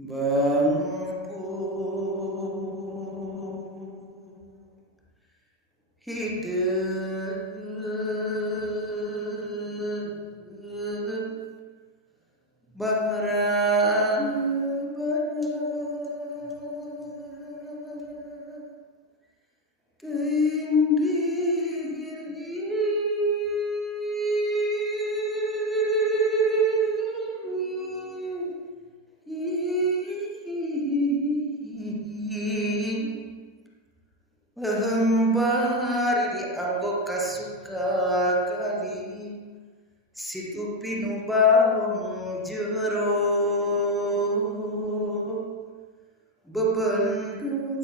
Bangku hidup barang Lembari dianggok kasuka kali situ pinu balong jero bebendu